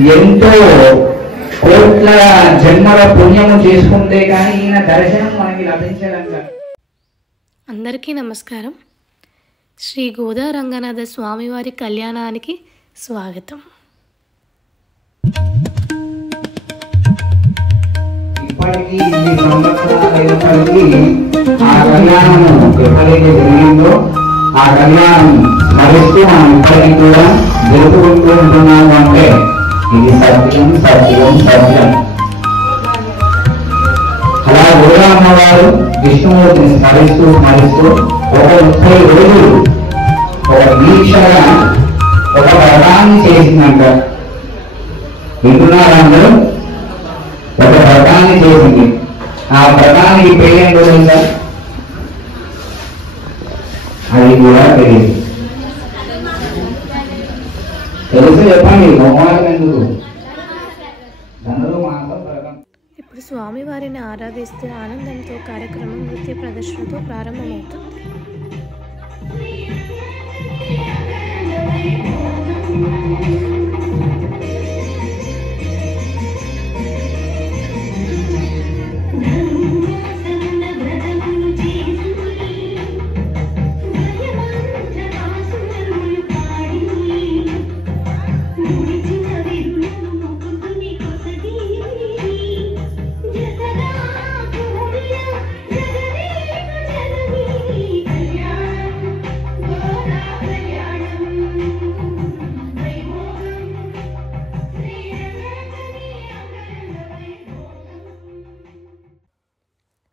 ఎంతో కోట్ల జన్మల పుణ్యము చేసుకుంటే కానీ ఈయన దర్శనం మనకి లభించదంట. అందరికీ నమస్కారం. శ్రీ గోదా రంగనాథ స్వామివారి కళ్యాణానికి స్వాగతం. ఇప్పటికీ ఈ సంవత్సరాలైనప్పటికీ ఆ కళ్యాణము ఎప్పుడైతే జరిగిందో ఆ కళ్యాణం స్మరిస్తూ మనం ఇప్పటికీ కూడా జరుపుకుంటూ ఉంటున్నాము అంటే ఇది సత్యం సత్యం సత్యం. అలా గోదా అమ్మవారు విష్ణుమూర్తిని స్మరిస్తూ స్మరిస్తూ ఒక 30 రోజులు ఒక దీక్షగా ఒక వ్రతాన్ని చేసిందంట. వింటున్నారు అందరూ? ఒక వ్రతాన్ని చేసింది. ఆ వ్రతానికి పేరేం తెలుసా? అది కూడా తెలియదు. తెలుసు చెప్పండి, మొహమాటం ఎందుకు? ఇప్పుడు స్వామివారిని ఆరాధిస్తూ ఆనందంతో కార్యక్రమం నృత్య ప్రదర్శనతో ప్రారంభమవుతుంది.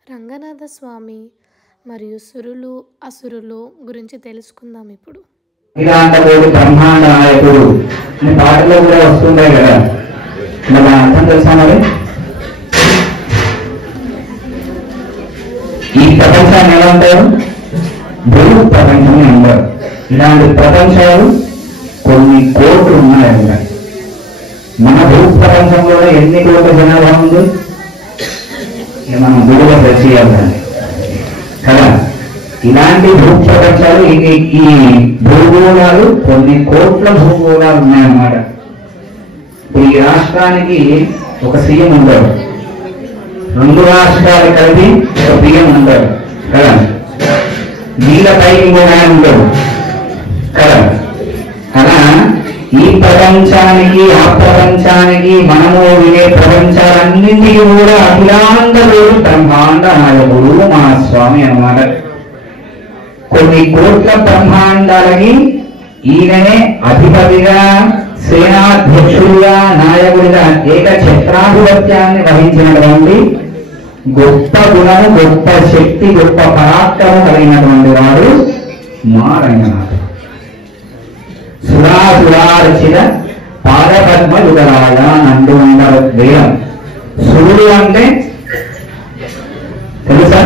రంగనాథ స్వామి మరియు సురులు అసురులు గురించి తెలుసుకుందాం ఇప్పుడు. బ్రహ్మాండ నాయకుడు అనే పాటలో కూడా వస్తుంటాయి కదా, మన అర్థం తెలుసా? మరి ఈ ప్రపంచాన్ని ఎలా ఉంటారు? భూ ప్రపంచం అంటారు. ఇలాంటి ప్రపంచాలు కొన్ని కోట్లు ఉన్నాయంట. మన భూ ప్రపంచంలో ఎన్ని కోట్ల జనాభా ఉంది? మనం గుడిలో చేయాలి కదా. ఇలాంటి భూ ప్రపంచాలు ఈ భూగోళాలు కొన్ని కోట్ల భూగోళాలు ఉన్నాయన్నమాట. ఇప్పుడు ఈ రాష్ట్రానికి ఒక సీఎం ఉంటాడు, 2 రాష్ట్రాలు కలిపి ఒక పిఎం ఉంటాడు కదా. వీళ్ళపై ఇంకో ఆయన ఉంటాడు కదా. అలా ఈ ప్రపంచానికి ఆ ప్రపంచానికి మనము వినే ప్రపంచాలన్నింటినీ కూడా అఖిలాండ బ్రహ్మాండ నాయకుడు మా స్వామి అన్నమాట. కొన్ని కోట్ల బ్రహ్మాండాలకి ఈయననే అధిపతిగా, సేనాధ్యక్షుడిగా, నాయకుడిగా ఏకఛత్రాధిపత్యాన్ని వహించినటువంటి గొప్ప గుణము, గొప్ప శక్తి, గొప్ప పరాక్రమం కలిగినటువంటి వాడు మా రంగనాథుడు. సురాసురార్చిత పాదపద్మ యుగరాయ నందు ఉంటారు వేదం. సురుడు అంటే తెలుసా?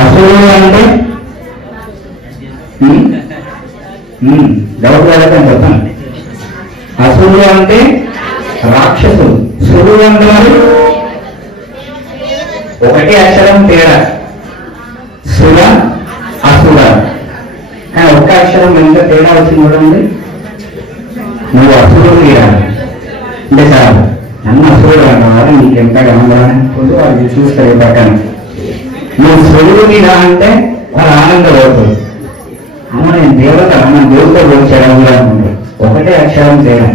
అసురుడు అంటే డౌట్ వెళ్ళకని చెప్పండి. అసురుడు అంటే రాక్షసుడు, సురుడు అంటే మరి ఒకటి అక్షరం తేడా, సుర అసుర. కానీ ఒక్క అక్షరం ఎంత తేడా వచ్చింది చూడండి. నువ్వు అసురుడు తీయాలి అంటే చాలు, నన్ను అసురుడు అన్నవారు నీకెంత గమనించుకుంటూ వాళ్ళు చూస్తారు పక్కన. నువ్వు సురుడు తీరా అంటే వాళ్ళు ఆనందపడుతుంది. అమ్మ నేను దేవత, మన దేవుడితో పోల్చేయడం కూడా అనుకుంటారు. ఒకటే అక్షరం తేడా,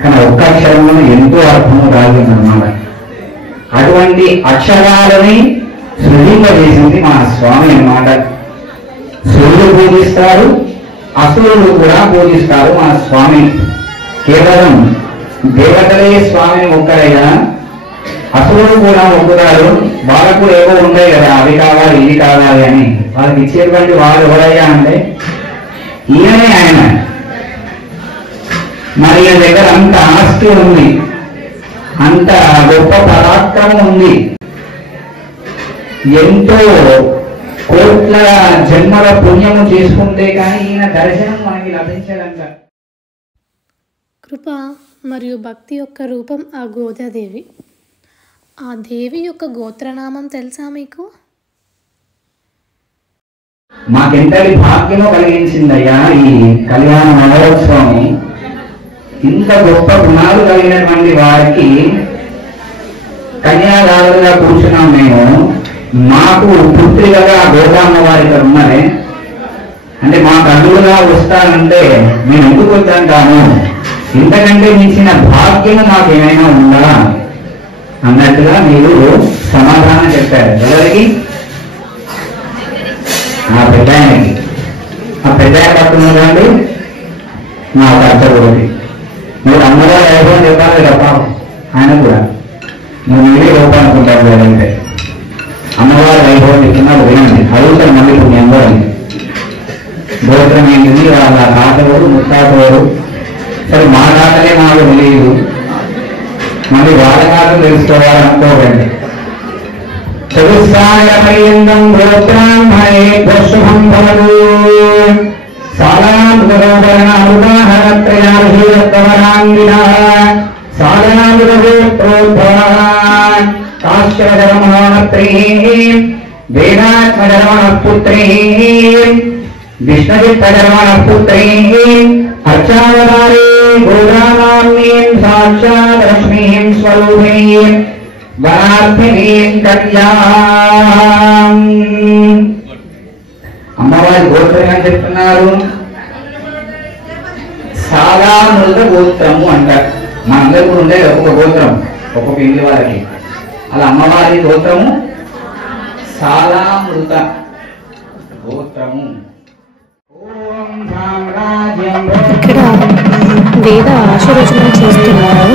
కానీ ఒక్క అక్షరంలో ఎంతో అర్థము రాగింది అన్నమాట. అటువంటి అక్షరాలని సృజింపజేసింది మా స్వామి అన్నమాట. సురుడు పూజిస్తారు, అసురులు కూడా పూజిస్తారు మా స్వామి. కేవలం దేవతలే స్వామిని మొక్కరైనా అసురులు కూడా మొక్కుతారు. వాళ్ళకు ఏవో ఉంటాయి కదా, అవి కావాలి ఇది కావాలి అని. వాళ్ళకి ఇచ్చేటువంటి వాళ్ళు ఎవరయ్యా అంటే ఈయనే ఆయన. మరి ఈయన దగ్గర అంత ఆస్తి ఉంది, అంత గొప్ప పరాక్రమం ఉంది, ఎంతో కోట్ల జన్మల పుణ్యము చేసుకుంటే కానీ ఈయన దర్శనం మనకి లభించదంట. కృప మరియు భక్తి యొక్క రూపం ఆ గోదాదేవి. ఆ దేవి యొక్క గోత్రనామం తెలుసా మీకు? మాకెంతటి భాగ్యము కలిగించిందయ్యా ఈ కళ్యాణ మహోత్సవం. ఇంత గొప్ప గుణాలు కలిగినటువంటి వారికి కన్యాదారులుగా కూర్చున్నాం మేము. మాకు పుత్రికగా గోదామ్మ వారి ఇక్కడ ఉన్నదే అంటే మాకు అడ్డుగా వస్తానంటే మేము ఎందుకు వద్దంటాము, ఇంతకంటే మించిన భాగ్యము మాకు ఏమైనా ఉందా అన్నట్టుగా మీరు సమాధానం చెప్పారు. ఎవరికి? ఆ పెద్ద ఆయనకి. ఆ పెద్ద ఆయన పట్టుకున్నారండి నా కర్తవ్యుడికి. మీరు అందరూ వైభవం చెప్పాలి తప్ప ఆయన కూడా నువ్వు మీరే లోపం అనుకుంటారు. లేదంటే అమ్మవారి వైభవం చెప్తున్నారు వినండి, అడుగుతారు మళ్ళీ మీ అందరూ. గోత్రం ఏంటిది, వాళ్ళ తాతలు ముత్తాతలు, సరే మా తాతలే మాకు తెలియదు, మళ్ళీ వాళ్ళ తాతలు తెలుసుకోవాలనుకోకండి. చతుస్సాగరపర్యంతం గోత్రాన్మయే శుభం భవతు. సాలామృతోపరణామృతాహరత్రయాభిరత్వరాన్వినః సాలామృతగోత్రోద్భవాన్ కాశ్యపధర్మణోత్రైః వేదాత్మధర్మణః పుత్రైః విష్ణుచిత్తధర్మణః పుత్రైః అర్చావతారే గోదానామ్నీం సాక్షాత్ లక్ష్మీం స్వరూపిణీం వరార్థినీం కన్యాం. అమ్మవారి గోత్రం అని చెప్తున్నారు, సాలామృత గోత్రము అంటారు. మనందరూ కూడా ఉండేది ఒక్కొక్క గోత్రం ఒక్కొక్క ఇంటి వారికి. అలా అమ్మవారి గోత్రము సాలామృత గోత్రము. ఇక్కడ వేద ఆశీర్వచనం చేస్తున్నారు.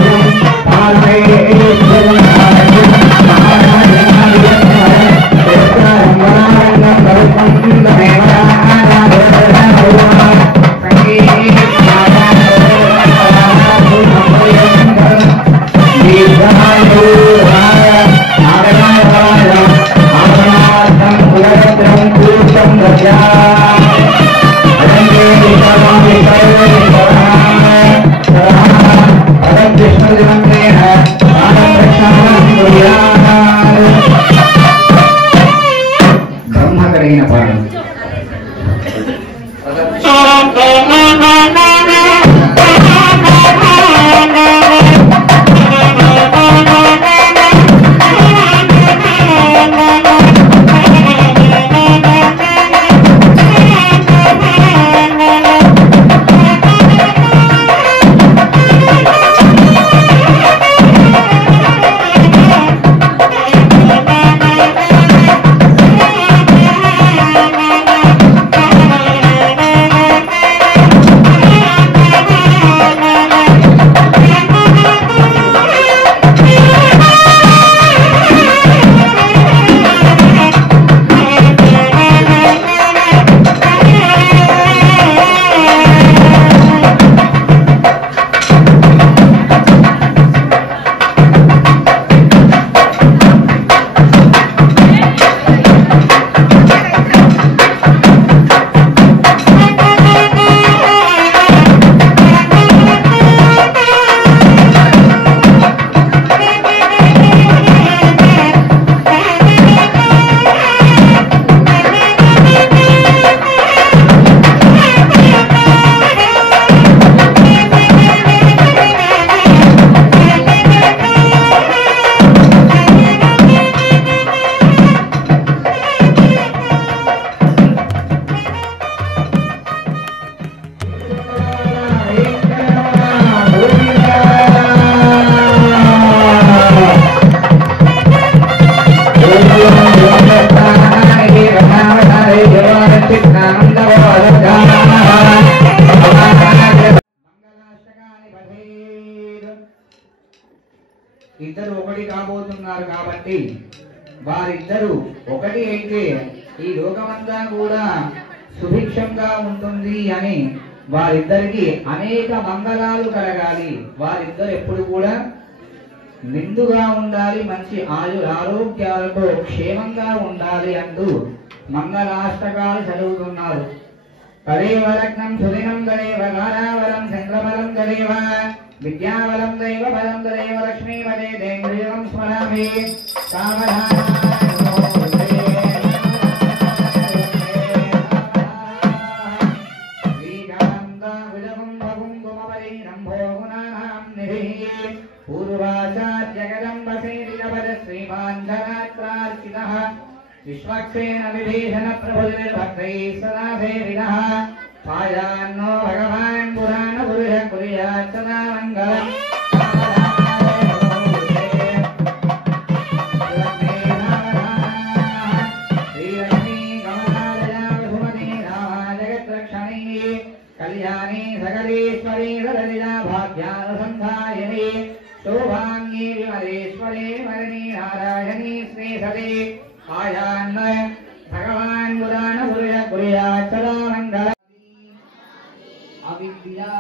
బ్రహ్మ కలిగిన పాఠం. ఇద్దరు ఒకటి కాబోతున్నారు కాబట్టి వారిద్దరు ఒకటి అయితే ఈ లోకమంతా కూడా సుభిక్షంగా ఉంటుంది అని వారిద్దరికి అనేక మంగళాలు కలగాలి. వారిద్దరు ఎప్పుడు కూడా నిండుగా ఉండాలి, మంచి ఆరోగ్యాలతో క్షేమంగా ఉండాలి అంటూ మంగళాష్టకాలు చదువుతున్నారు. తదేవ లగ్నం సుదినం తదేవ నారావరం చంద్రబలం తదేవ విద్యాబలం దైవ బలం తదేవ లక్ష్మీపదే దేంద్రియం స్మరామి సావధాన पूर्वाचार्यगदम्बसेविनपदश्रीमाञ्जनात्रार्चितः विश्वक्सेन विभीषण प्रभुर्भक्तैः सदा सेविनः छायान्नो भगवान् पुराण पुरुष कुर्यात् सदा मङ्गलम् कल्याणी सकलेश्वरी सरलिला भाग्यानुसंधायिनी शोभांगी विमलेश्वरी मरणी नारायणी श्रीसती आयान्वय भगवान् पुराण पुरुष कुर्यात् सदा मङ्गलम् अविद्या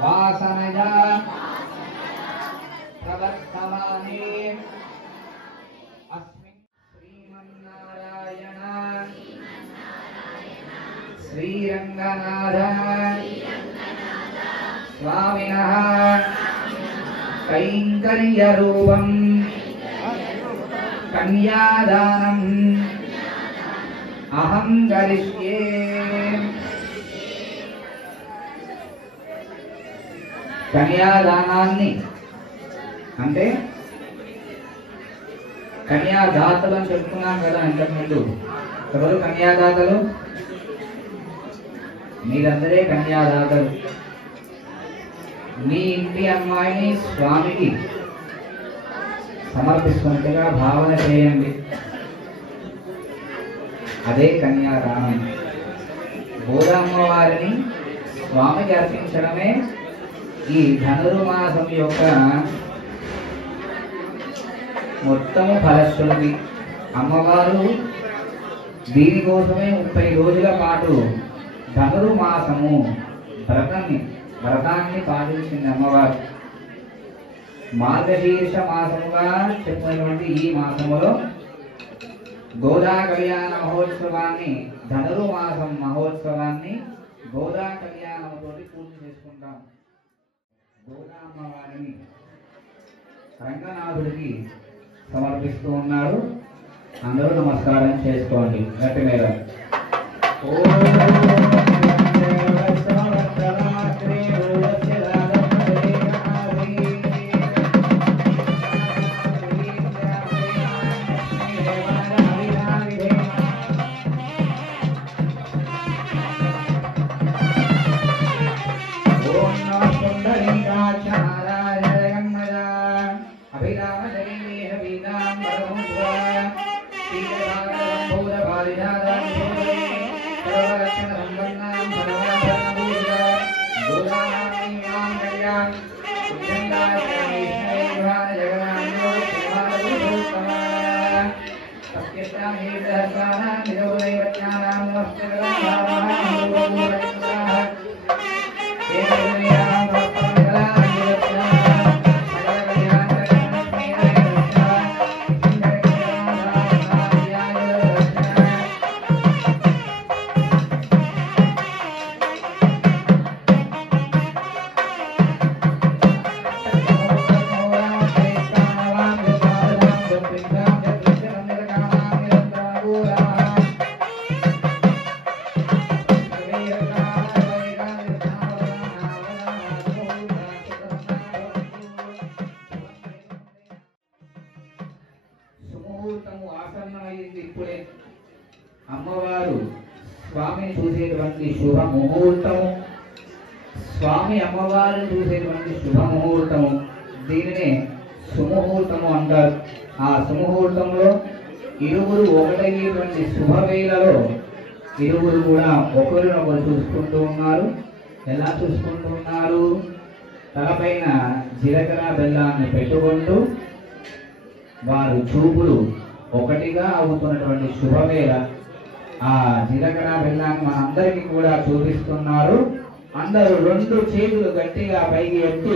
वासनया प्रवर्तमाने अस्मिन् श्रीमन्नारायण श्रीरंगनाथ स्वामिनः कैंकर्यरूपम् कन्यादानम् अहं करिष्ये। కన్యాదానాన్ని అంటే కన్యాదాతలు అని చెప్పుకున్నాం కదా ఇంతకుముందు. ఎవరు కన్యాదాతలు? మీరందరే కన్యాదాతలు. మీ ఇంటి అమ్మాయిని స్వామికి సమర్పిస్తున్నట్టుగా భావన చేయండి. అదే కన్యాదానం. గోదామ్మవారిని స్వామికి అర్పించడమే ఈ ధనుర్మాసం యొక్క మొత్తము ఫలశ్రుతి. అమ్మవారు దీనికోసమే 30 రోజుల పాటు ధనుర్మాసము వ్రతాన్ని పాటించింది అమ్మవారు. మార్గశీర్ష మాసముగా చెప్పినటువంటి ఈ మాసములో గోదా కళ్యాణ మహోత్సవాన్ని, ధనుర్మాసం మహోత్సవాన్ని గోదా కళ్యాణంతో పూర్తి చేసుకుంటాం. గోదా అమ్మవారిని రంగనాథుడికి సమర్పిస్తూ ఉన్నాడు. అందరూ నమస్కారం చేసుకోండి గట్టి మీద. అమ్మవారు స్వామిని చూసేటువంటి శుభ ముహూర్తము, స్వామి అమ్మవారిని చూసేటువంటి శుభ ముహూర్తము, దీనినే సుముహూర్తము అంటారు. ఆ సుముహూర్తంలో ఇరువురు ఒకటయ్యేటువంటి శుభవేళలో ఇరువురు కూడా ఒకరినొకరు చూసుకుంటూ ఉన్నారు. ఎలా చూసుకుంటూ ఉన్నారు? తలపైన జీలకర్ర బెల్లాన్ని పెట్టుకుంటూ వారు చూపులు ఒకటిగా అవుతున్నటువంటి శుభవేళ. ఆ జీలకర్ర బెల్లాన్ని మనందరికీ కూడా చూపిస్తున్నారు. అందరూ 2 చేతులు గట్టిగా పైకి ఎత్తి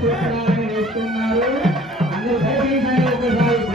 పుష్కరాలను వేస్తున్నారు. అందరూ దయచేసి ఒకసారి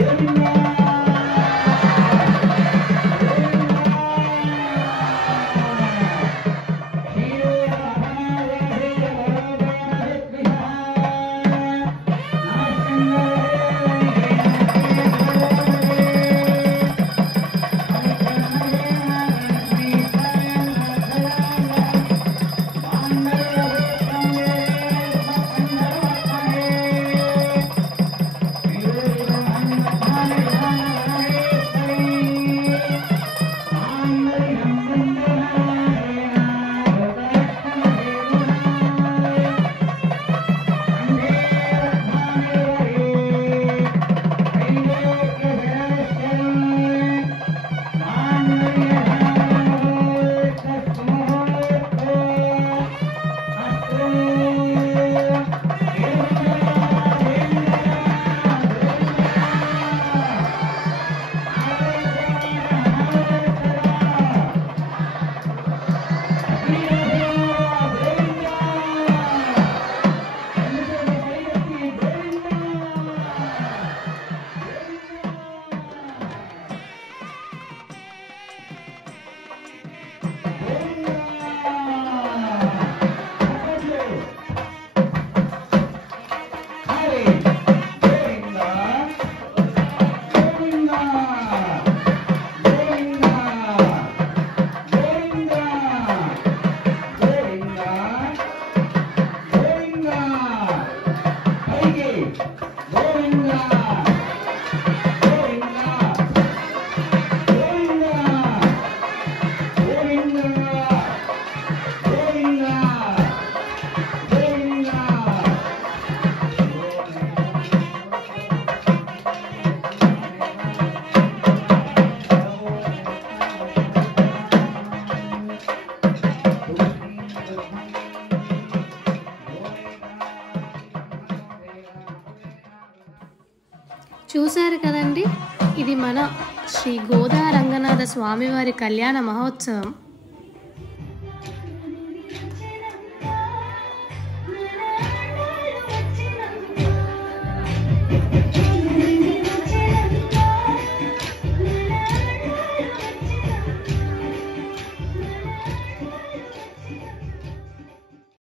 గోవిందా చూశారు కదండి, ఇది మన శ్రీ గోదా రంగనాథ స్వామివారి కళ్యాణ మహోత్సవం.